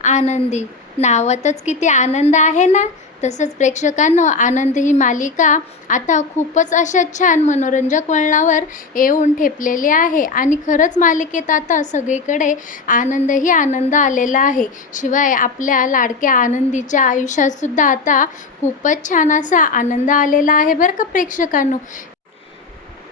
आनंदी नावातच किती आनंद आहे ना. तसंच प्रेक्षकांनो, आनंद ही मालिका आता खूपच अशा छान मनोरंजक वळणावर येऊन ठेपलेली आहे आणि खरंच मालिकेत आता सगळीकडे आनंदही आनंद आलेला आहे. शिवाय आपल्या लाडक्या आनंदीच्या आयुष्यात सुद्धा आता खूपच छान असा आनंद आलेला आहे बरं का प्रेक्षकांनो.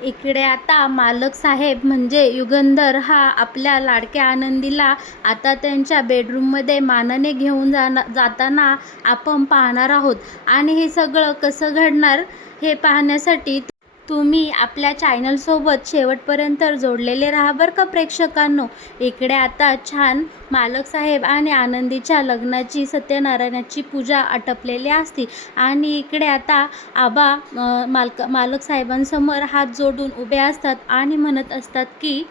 इकडे आता मालक साहेब म्हणजे युगंधर हा आपल्या लाडक्या आनंदीला आता त्यांच्या बेडरूममध्ये मानाने घेऊन जाताना आपण पाहणार आहोत. आणि हे सगळं कसं घडणार हे पाहण्यासाठी तुम्ही आपल्या चॅनलसोबत शेवटपर्यंत जोडलेले राहा बरं का प्रेक्षकांनो. इकडे आता छान मालक साहेब आणि आनंदीच्या लग्नाची सत्यनारायणाची पूजा आटपलेली असते आणि इकडे आता आबा मालक साहेबांसमोर हात जोडून उभे असतात आणि म्हणत असतात की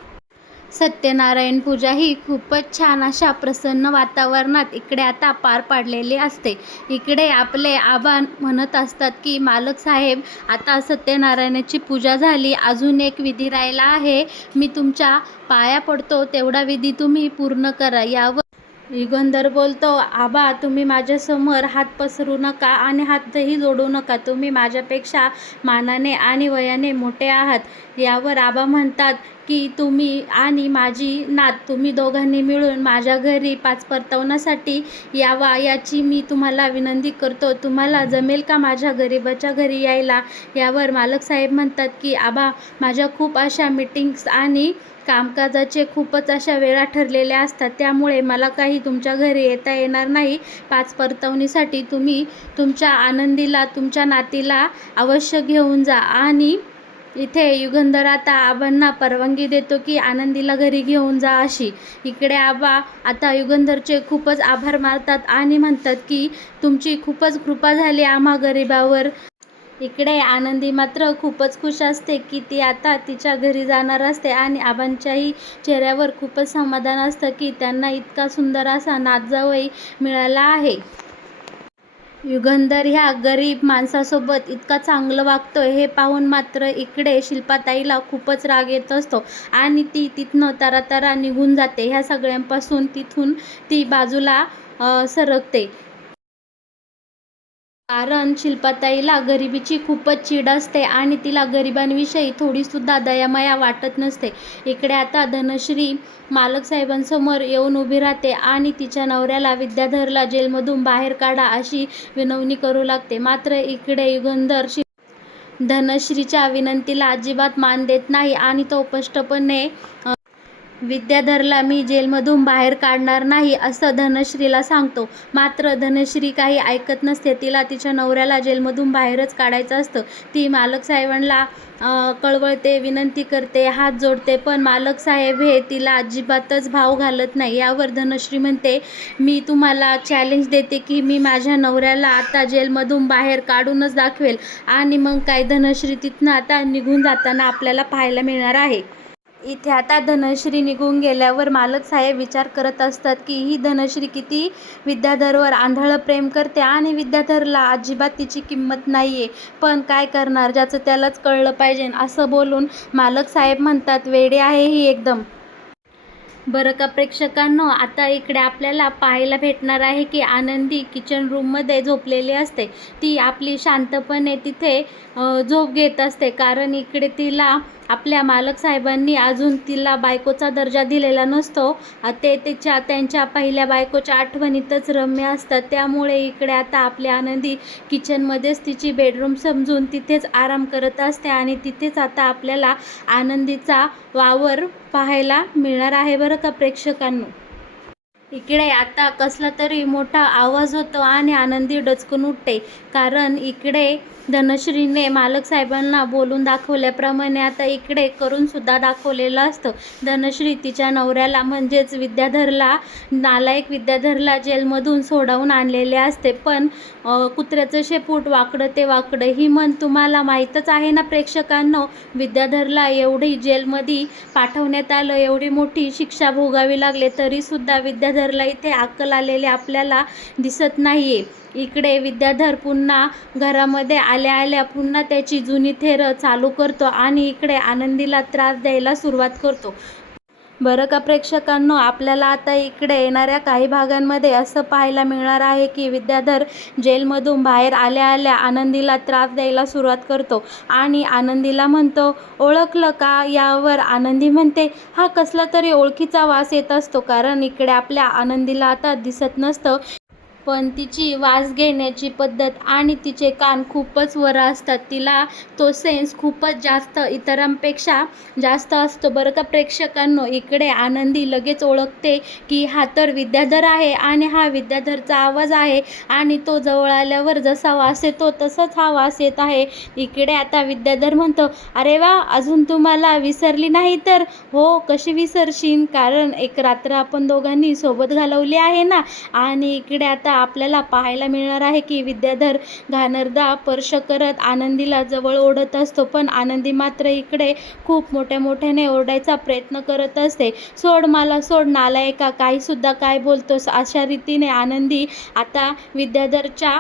सत्यनारायण पूजा ही खूपच छान अशा प्रसन्न वातावरणात इकडे आता पार पाडलेली असते. इकडे आपले आबा म्हणत असतात की मालक साहेब, आता सत्यनारायणाची पूजा झाली, अजून एक विधी राहिला आहे, मी तुमच्या पाया पडतो, तेवढा विधी तुम्ही पूर्ण करा. यावर युगंधर बोलतो, आबा तुम्ही माझ्यासमोर हात पसरू नका आणि हातही जोडू नका, तुम्ही माझ्यापेक्षा मानाने आणि वयाने मोठे आहात. यावर आबा म्हणतात की तुम्ही आणि माझी नात तुम्ही दोघांनी मिळून माझ्या घरी पाच परतवण्यासाठी यावा, याची मी तुम्हाला विनंती करतो. तुम्हाला जमेल का माझ्या गरीबाच्या घरी यायला? यावर मालक साहेब म्हणतात की आबा, माझ्या खूप अशा मीटिंग्स आणि कामकाजाचे खूपच अशा वेळा ठरलेल्या असतात, त्यामुळे मला काही तुमच्या घरी येता येणार नाही. पाच परतवणीसाठी तुम्ही तुमच्या आनंदीला, तुमच्या नातीला अवश्य घेऊन जा. आणि इथे युगंधर आता आबांना परवानगी देतो की आनंदीला घरी घेऊन जा अशी. इकडे आबा आता युगंधरचे खूपच आभार मानतात आणि म्हणतात की तुमची खूपच कृपा झाली आम्हा गरिबावर. इकडे आनंदी मात्र खूपच खुश असते की ती आता तिच्या घरी जाणार असते आणि आबांच्याही चेहऱ्यावर खूपच समाधान असतं की त्यांना इतका सुंदर असा नातजावई मिळाला आहे. युगंधर ह्या गरीब माणसासोबत इतका चांगलं वागतोय हे पाहून मात्र इकडे शिल्पाताईला खूपच राग येत असतो आणि ती तिथनं तरातरा निघून जाते. ह्या सगळ्यांपासून तिथून ती बाजूला सरकते. कारण शिल्पाताईला गरिबीची खूपच चीड असते आणि तिला गरिबांविषयी थोडीसुद्धा दयामाया वाटत नसते. इकडे आता धनश्री मालक साहेबांसमोर येऊन उभी राहते आणि तिच्या नवऱ्याला विद्याधरला जेलमधून बाहेर काढा अशी विनवणी करू लागते. मात्र इकडे युगंधर धनश्रीच्या विनंतीला अजिबात मान देत नाही आणि तो स्पष्टपणे विद्याधरला मी जेलमधून बाहेर काढणार नाही असं धनश्रीला सांगतो. मात्र धनश्री काही ऐकत नसते. तिला तिच्या नवऱ्याला जेलमधून बाहेरच काढायचं असतं. ती मालक साहेबांना कळवळते, विनंती करते, हात जोडते, पण मालक साहेब हे तिला अजिबातच भाव घालत नाही. यावर धनश्री म्हणते, मी तुम्हाला चॅलेंज देते की मी माझ्या नवऱ्याला आता जेलमधून बाहेर काढूनच दाखवेल. आणि मग काय धनश्री तिथनं आता निघून जाताना आपल्याला पाहायला मिळणार आहे. इथे आता धनश्री निघून गेल्यावर मालक साहेब विचार करत असतात की ही धनश्री किती विद्याधरवर आंधळं प्रेम करते आणि विद्याधरला अजिबात तिची किंमत नाहीये. पण काय करणार, ज्याचं त्यालाच कळलं पाहिजे असं बोलून मालक साहेब म्हणतात, वेडी आहे ही एकदम. बरं का प्रेक्षकांनो, आता इकडे आपल्याला पाहायला भेटणार आहे की आनंदी किचन रूममध्ये झोपलेली असते. ती आपली शांतपणे तिथे झोप घेत असते. कारण इकडे तिला आपल्या मालक साहेबांनी अजून तिला बायकोचा दर्जा दिलेला नसतो. ते त्यांच्या पहिल्या बायकोच्या आठवणीतच रम्य असतात. त्यामुळे इकडे आता आपली आनंदी किचनमध्येच तिची बेडरूम समजून तिथेच आराम करत असते आणि तिथेच आता आपल्याला आनंदीचा वावर पाहायला मिळणार आहे बरं का प्रेक्षकांनो. इकडे आता कसला तरी मोठा आवाज होतो आणि आनंदी डचकून उठते. कारण इकडे धनश्रीने मालक साहेबांना बोलून दाखवल्याप्रमाणे आता इकडे करून सुद्धा दाखवलेलं असतं. धनश्री तिच्या नवऱ्याला म्हणजेच विद्याधरला, नालायक विद्याधरला जेलमधून सोडवून आणलेले असते. पण कुत्र्याचं शेपूट वाकडं ते वाकडं ही म्हण तुम्हाला माहीतच आहे ना प्रेक्षकांनो. विद्याधरला एवढी जेलमध्ये पाठवण्यात आलं, एवढी मोठी शिक्षा भोगावी लागले, तरीसुद्धा विद्याधरला इथे अक्कल आलेले आपल्याला दिसत नाहीये. इकडे विद्याधर पुन्हा घरामध्ये आल्या आल्या पुन्हा त्याची जुनी थेर चालू करतो आणि इकडे आनंदीला त्रास द्यायला सुरुवात करतो. बरं का प्रेक्षकांनो, आपल्याला आता इकडे येणाऱ्या काही भागांमध्ये असं पाहायला मिळणार आहे की विद्याधर जेलमधून बाहेर आल्या आल्या आनंदीला त्रास द्यायला सुरुवात करतो आणि आनंदीला म्हणतो, ओळखलं का? यावर आनंदी म्हणते, हा कसला तरी ओळखीचा वास येत असतो. कारण इकडे आपल्या आनंदीला आता दिसत नसतं, पण तिची वास घेण्याची पद्धत आणि तिचे कान खूपच वर असतात. तिला तो सेन्स खूपच जास्त इतरांपेक्षा जास्त असतो. बरं का प्रेक्षकांनो, इकडे आनंदी लगेच ओळखते की हा तर विद्याधर आहे आणि हा विद्याधरचा आवाज आहे आणि तो जवळ आल्यावर जसा वास येतो तसंच हा वास येत आहे. इकडे आता विद्याधर म्हणतो, अरे वा, अजून तुम्हाला विसरली नाही तर? हो, कशी विसरशील, कारण एक रात्र आपण दोघांनी सोबत घालवली आहे ना. आणि इकडे आता आपल्याला पाहायला मिळणार आहे की विद्याधर घाणेरडा स्पर्श करत आनंदीला जवळ ओढत असतो, पण आनंदी मात्र इकडे खूप मोठ्याने ओरडायचा प्रयत्न करत असते. सोड मला, सोड नालायका, काहीसुद्धा काय बोलतोस? अशा रीतीने आनंदी आता विद्याधरच्या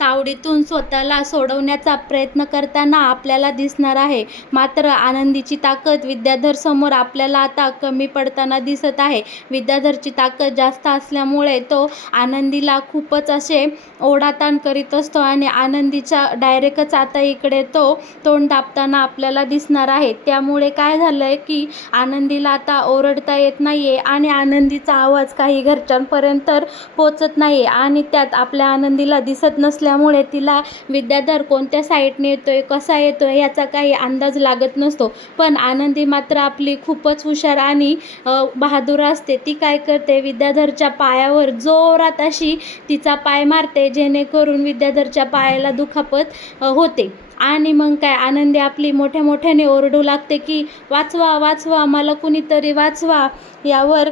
तावडीतून स्वतःला सोडवण्याचा प्रयत्न करताना आपल्याला दिसणार आहे. मात्र आनंदीची ताकद विद्याधरसमोर आपल्याला आता कमी पडताना दिसत आहे. विद्याधरची ताकद जास्त असल्यामुळे तो आनंदीला खूपच असे ओढाताण करीत असतो आणि आनंदीच्या डायरेक्टच आता इकडे तो तोंड दाबताना आपल्याला दिसणार आहे. त्यामुळे काय झालंय की आनंदीला आता ओरडता येत नाहीये आणि आनंदीचा आवाज काही घरच्यांपर्यंत पोचत नाहीये आणि त्यात आपल्या आनंदीला दिसत नसल्यामुळे तिला विद्याधर कोणत्या साईडने येतोय, कसा येतोय याचा काही अंदाज लागत नसतो. पण आनंदी मात्र आपली खूपच हुशार आणि बहादूर असते. ती काय करते, विद्याधरच्या पायावर जोरात अशी तिचा पाय मारते, जेणेकरून विद्याधरच्या पायाला दुखापत होते. आणि मग काय, आनंदी आपली मोठ्याने ओरडू लागते की वाचवा, वाचवा, मला कुणीतरी वाचवा. यावर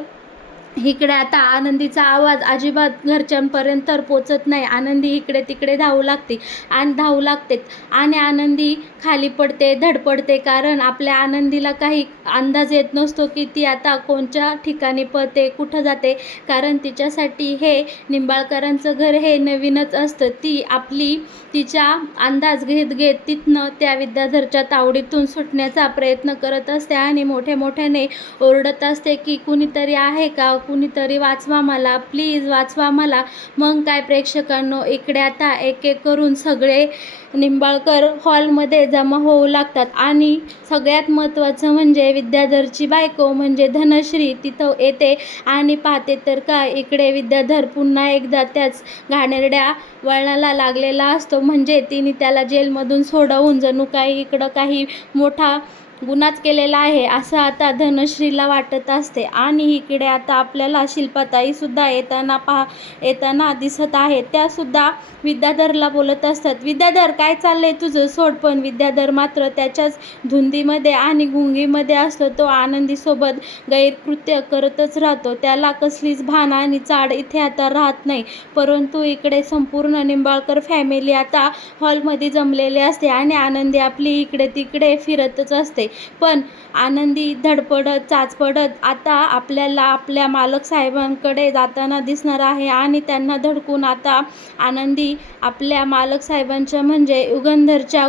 इकडे आता आनंदीचा आवाज अजिबात घरच्यांपर्यंत पोचत नाही. आनंदी इकडे तिकडे धावू लागते आणि आनंदी खाली पडते, धडपडते, कारण आपल्या आनंदीला काही अंदाज येत नसतो की ती आता कोणत्या ठिकाणी पळते, कुठं जाते, कारण तिच्यासाठी हे निंबाळकरांचं घर हे नवीनच असतं. ती तिचा अंदाज घेत तिथनं त्या विद्याधरच्या तावडीतून सुटण्याचा प्रयत्न करत असते आणि मोठ्याने ओरडत असते की कुणीतरी आहे का, कुणीतरी वाचवा मला, प्लीज वाचवा मला. मग काय प्रेक्षकांनो, इकडे आता एक एक करून सगळे निंबाळकर हॉलमध्ये जमा होऊ लागतात आणि सगळ्यात महत्त्वाचं म्हणजे विद्याधरची बायको म्हणजे धनश्री तिथं येते आणि पाहते तर काय, इकडे विद्याधर पुन्हा एकदा त्याच घाणेरड्या वळणाला लागलेला असतो. म्हणजे तिने त्याला जेलमधून सोडवून जणू काही इकडं काही मोठा गुन्हाच केलेला आहे असं आता धनश्रीला वाटत असते. आणि इकडे आता आपल्याला शिल्पाताईसुद्धा येताना दिसत आहे. त्यासुद्धा विद्याधरला बोलत असतात, विद्याधर काय चाललंय तुझं, सोड. पण विद्याधर मात्र त्याच्याच धुंदीमध्ये आणि गुंगीमध्ये असतो. तो आनंदीसोबत गैरकृत्य करतच राहतो. त्याला कसलीच भान आणि चाड इथे आता राहत नाही. परंतु इकडे संपूर्ण निंबाळकर फॅमिली आता हॉलमध्ये जमलेली असते आणि आनंदी आपली इकडे तिकडे फिरतच असते. पण आनंदी धडपडत चाचपडत आता आपल्याला आपल्या मालक साहेबांकडे जाताना दिसणार आहे आणि त्यांना धडकून आता आनंदी आपल्या मालक साहेबांच्या म्हणजे युगंधरच्या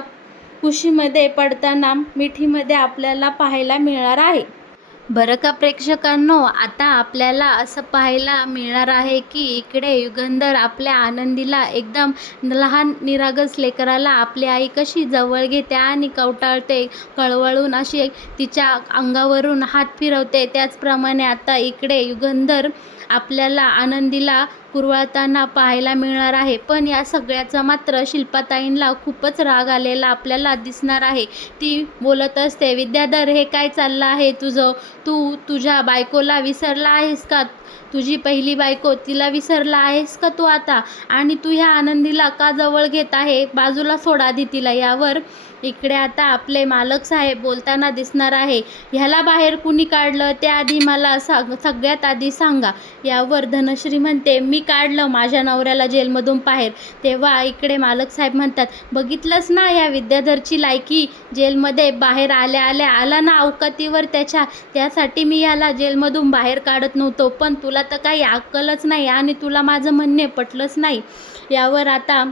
कुशीमध्ये पडताना मिठीमध्ये आपल्याला पाहायला मिळणार आहे. बरं का प्रेक्षकांनो, आता आपल्याला असं पाहायला मिळणार आहे की इकडे युगंधर आपल्या आनंदीला एकदम लहान निरागस लेकराला आपली आई कशी जवळ घेते आणि कवटाळते, कळवळून अशी तिच्या अंगावरून हात फिरवते, त्याचप्रमाणे आता इकडे युगंधर आपल्याला आनंदीला कुरवाळताना पाहायला मिळणार आहे. पण या सगळ्याचा मात्र शिल्पाताईंना खूपच राग आलेला आपल्याला दिसणार आहे. ती बोलत असते, विद्याधर हे काय चाललं आहे तुझं, तू तुझ्या बायकोला विसरला आहेस का, तुझी पहिली बायको तिला विसरला आहेस का तू आता, आणि तू ह्या आनंदीला का जवळ घेत आहे, बाजूला सोड आधी तिला. यावर इकडे आता आपले मालक साहेब बोलताना दिसणार आहे, ह्याला बाहेर कुणी काढलं ते आधी मला सगळ्यात आधी सांगा. यावर धनश्री म्हणते, मी काढलं माझ्या नवऱ्याला जेलमधून बाहेर. तेव्हा इकडे मालक साहेब म्हणतात, बघितलंस ना या विद्याधरची लायकी, जेलमध्ये बाहेर आल्या आला ना अवकातीवर त्यासाठी मी याला जेलमधून बाहेर काढत नव्हतो. पण तुला तर काही अक्कलच नाही आणि तुला माझं म्हणणे पटलंच नाही. यावर आता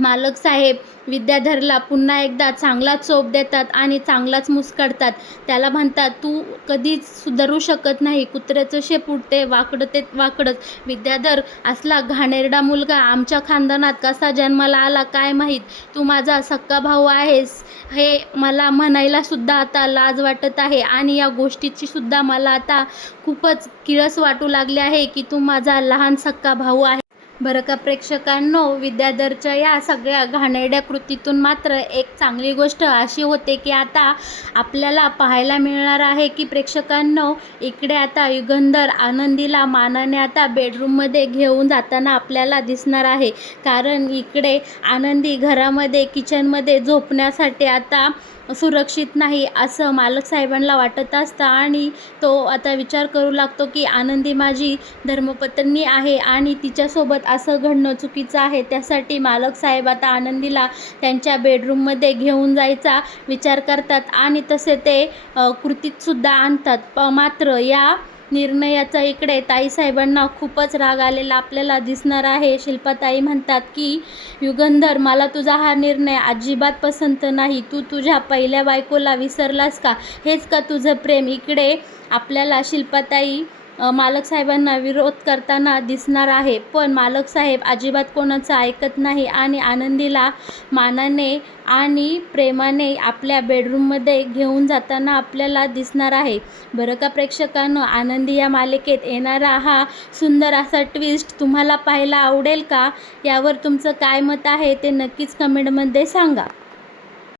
मालक साहेब विद्याधरला पुन्हा एकदा चांगलाच चोप देतात आणि चांगलाच मुस्काडतात. त्याला म्हणतात, तू कधीच सुधारू शकत नाही. कुत्र्याचं शेपूट ते वाकडं ते वाकडंच. विद्याधर असला घाणेरडा मुलगा आमच्या खानदानात कसा जन्माला आला काय माहीत. तू माझा सक्का भाऊ आहेस हे मला म्हणायला सुद्धा आता लाज वाटत आहे आणि या गोष्टीची सुद्धा मला आता खूपच किळस वाटू लागली आहे की तू माझा लहान सक्का भाऊ आहे. बरं का प्रेक्षकांनो, विद्याधरच्या या सगळ्या घाणेरड्या कृतीतून मात्र एक चांगली गोष्ट अशी होते की आता आपल्याला पाहायला मिळणार आहे की प्रेक्षकांनो, इकडे आता युगंधर आनंदीला मानाने आता बेडरूममध्ये घेऊन जाताना आपल्याला दिसणार आहे. कारण इकडे आनंदी घरामध्ये किचनमध्ये झोपण्यासाठी आता सुरक्षित नाही असं मालक साहेबांना वाटत असतं आणि तो आता विचार करू लागतो की आनंदी माझी धर्मपत्नी आहे आणि तिच्यासोबत असं घडणं चुकीचं आहे. त्यासाठी मालक साहेब आता आनंदीला त्यांच्या बेडरूममध्ये घेऊन जायचा विचार करतात आणि तसे ते कृतीतसुद्धा आणतात. मात्र या निर्णयाचा इकडे ताईसाहेबांना खूपच राग आलेला आपल्याला दिसणार आहे. शिल्पाताई म्हणतात की युगंधर, मला तुझा हा निर्णय अजिबात पसंत नाही. तू तुझ्या पहिल्या बायकोला विसरलास का? हेच का तुझं प्रेम? इकडे आपल्याला शिल्पाताई मालक साहेबांना विरोध करताना दिसणार आहे. पण मालक साहेब अजिबात कोणाचं ऐकत नाही आणि आनंदीला मानाने आणि प्रेमाने आपल्या बेडरूममध्ये घेऊन जाताना आपल्याला दिसणार आहे. बरं का प्रेक्षकांनो, आनंदी या मालिकेत येणारा हा सुंदर असा ट्विस्ट तुम्हाला पाहायला आवडेल का? यावर तुमचं काय मत आहे ते नक्कीच कमेंटमध्ये सांगा.